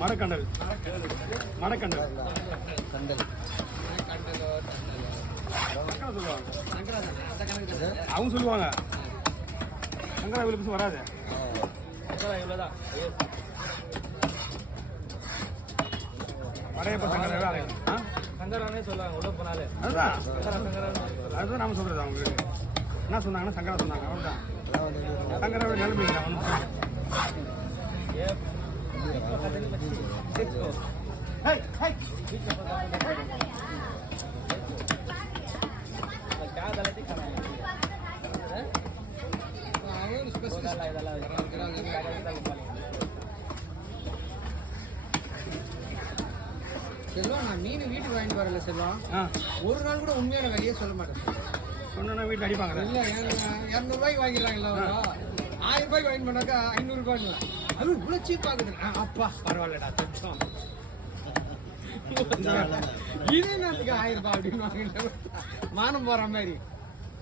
மடக்கண்டல் மடக்கண்டல் கண்டல் அவங்க சொல்லுவாங்க சங்கரா இவ்வளோ பீஸ் வராது இவ்வளோதான் வரையப்ப சங்கராவே அரைக்கணும். சங்கரானே சொல்லுவாங்க உள்ள போனாலே. அதுதான் சங்கரானே அதுதான் நாம சொல்றது அவங்களுக்கு என்ன சொன்னாங்கன்னா சங்கரா சொன்னாங்க அவ்வளோதான் சங்கராவோட நிலைமைங்க செல்வம் நான் மீன் வீட்டுக்கு வாங்கிட்டு வரல செல்வம் ஒரு நாள் கூட உண்மையான விலையே சொல்ல மாட்டேன் சொன்னா வீட்டில் அடிப்பாங்க இல்லை 200 வாங்கிடுறாங்களா 1000 ரூபாய்க்கு வாங்கி பண்ணாக்கா 500 ரூபாய் அது இவ்வளோ சீப்பாகுது அப்பா பரவாயில்லடா கொஞ்சம் இதே நேரத்துக்கு 1000 ரூபாய் அப்படின்னு வாங்கிட்டு மானம் போற மாதிரி